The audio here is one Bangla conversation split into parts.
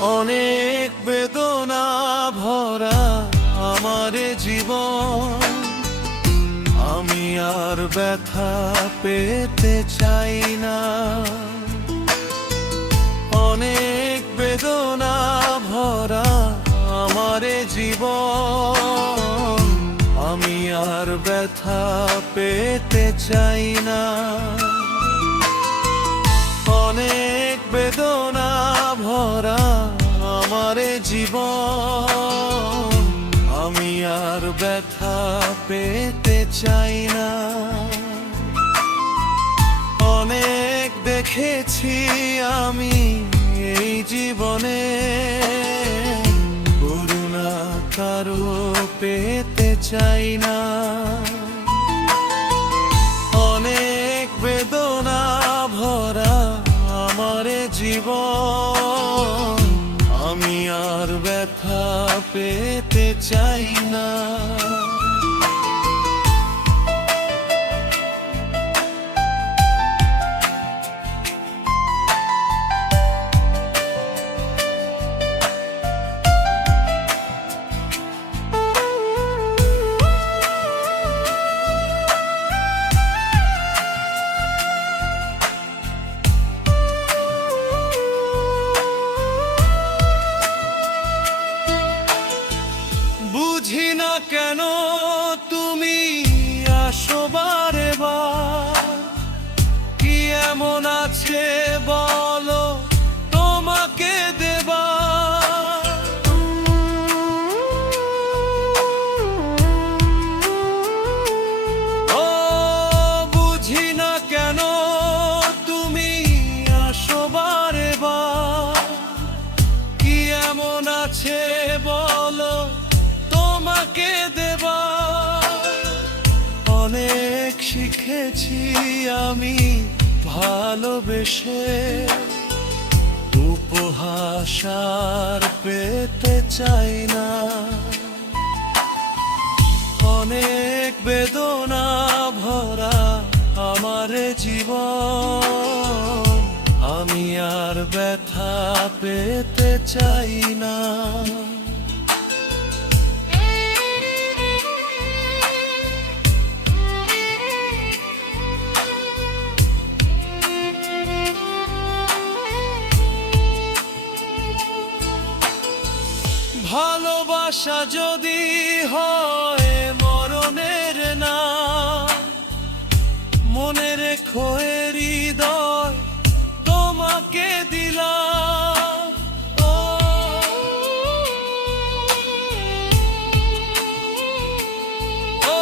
অনেক বেদনা ভরা আমার জীবন, আমি আর ব্যথা পেতে চাই না। অনেক বেদনা ভরা আমার জীবন, আমি আর ব্যথা পেতে চাই না। অনেক বেদনা ভরা আমার জীবন, আমি আর ব্যথা পেতে চাই না। অনেক দেখেছি আমি এই জীবনে, করুণা কারো পেতে চাই না। অনেক বেদনা ভরা আমার জীবন, আমি আর ব্যথা পেতে চাই না। বুঝি না কেন তুমি আসো বারে বার, কি এমন আছে বলো তোমাকে দেবার। ও বুঝি না কেন তুমি আসো বারে বার, কি এমন আছে বলো তোমাকে দেবার। অনেক শিখেছি আমি ভালোবেসে, উপহাস আর পেতে চাই না। অনেক বেদনা ভরা আমার জীবন, আমি আর ব্যথা পেতে চাই না। ভালোবাসা যদি হয় মরণের না, মনে রেখো হৃদয় তোমাকে দিলাম। ও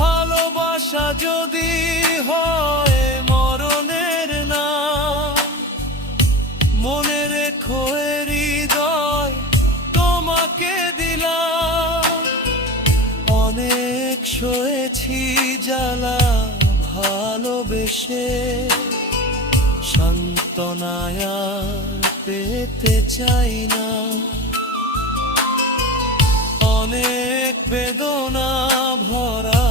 ভালোবাসা যদি হয় মরণের না, মনে রেখো হৃদয় তোমাকে দিলাম। অনেক সয়েছি জ্বালা ভালোবেসে, সান্ত্বনায় আর পেতে চাই না। অনেক বেদনা ভরা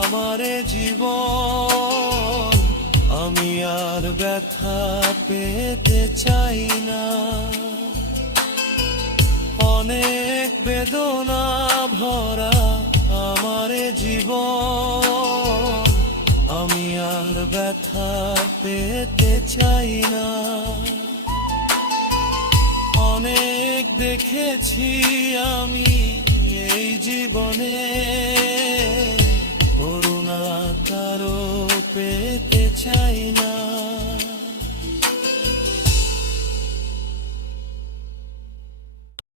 আমার জীবন, আমি আর ব্যথা পেতে চাই না। অনেক বেদনা ভরা আমার জীবন, আমি আর ব্যথা পেতে চাই না। অনেক দেখেছি আমি এই জীবনে, করুণা কারো পেতে চাই না।